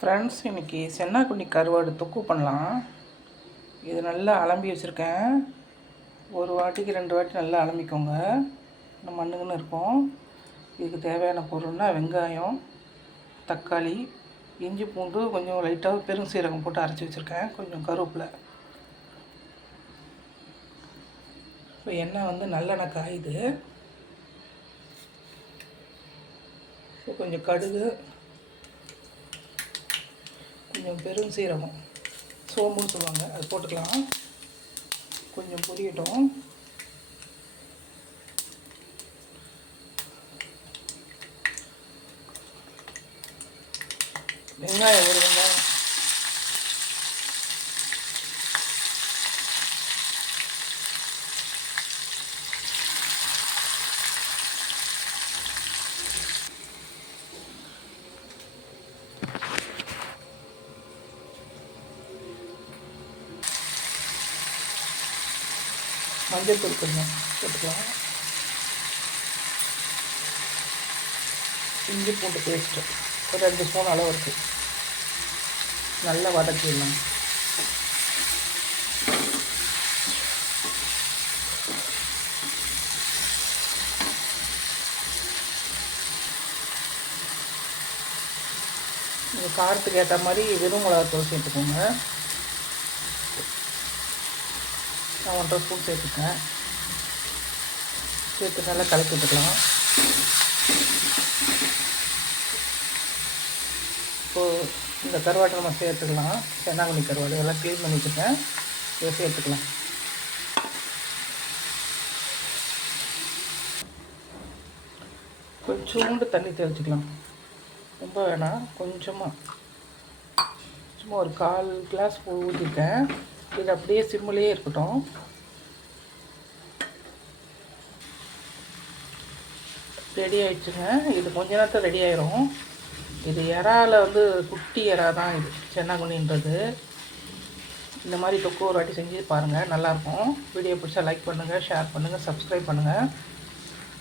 Friends, இன்றைக்கி சென்னாக்குண்ணி கருவாடு தொக்கு பண்ணலாம். இது நல்லா அலம்பி வச்சுருக்கேன். ஒரு வாட்டிக்கு 2 வாட்டி நல்லா அலம்பிக்கோங்க. இந்த மண்ணுங்கன்னு இருக்கும். இதுக்கு தேவையான பொருள்னால் வெங்காயம், தக்காளி, இஞ்சி பூண்டு கொஞ்சம் லைட்டாக பெருஞ்சீரகம் போட்டு அரைச்சி வச்சுருக்கேன். கொஞ்சம் கருவேப்பிலை. இப்போ எண்ணெய் வந்து நல்லெண்ணெய் காயுது. இப்போ கொஞ்சம் கடுகு, கொஞ்சம் பெருஞ்சீரகம், சோம்புன்னு சொல்லுவாங்க, அது போட்டுக்கலாம். கொஞ்சம் பொரியட்டும். வெங்காயம் ஒரு வெங்காயம், மஞ்சள் தூள் கொஞ்சம் போட்டுக்கலாம். இஞ்சி பூண்டு பேஸ்ட்டு ஒரு 2 ஸ்பூன் அளவு இருக்குது. நல்லா வதக்கிடலாம். உங்கள் காரத்துக்கு ஏற்ற மாதிரி வெறும் மிளகாத்தூள் சேர்த்துக்கோங்க. நான் 1.5 ஸ்பூன் சேர்த்துக்கேன். சேர்த்து நல்லா கலக்கி விட்டுக்கலாம். இப்போது இந்த கருவாட்டை நம்ம சேர்த்துக்கலாம். சென்னாக்குண்ணி கருவாடு எல்லாம் க்ளீன் பண்ணி வச்சுருக்கேன். இதை சேர்த்துக்கலாம். கொஞ்சோண்டு தண்ணி தெளிச்சிக்கலாம். ரொம்ப வேணாம், கொஞ்சமாக, சும்மா ஒரு 1/4 கிளாஸ் ஊற்றிருக்கேன். இது அப்படியே சிம்மிலே இருக்கட்டும். ரெடி ஆகிடுச்சுங்க. இது கொஞ்ச நேரத்தில் ரெடி ஆயிரும். இது இறால வந்து குட்டி இறா தான் இது சென்னாக்குண்ணின்றது. இந்த மாதிரி தொக்கு ஒரு வாட்டி செஞ்சு பாருங்கள், நல்லாயிருக்கும். வீடியோ பிடிச்சா லைக் பண்ணுங்கள், ஷேர் பண்ணுங்கள், சப்ஸ்கிரைப் பண்ணுங்கள்.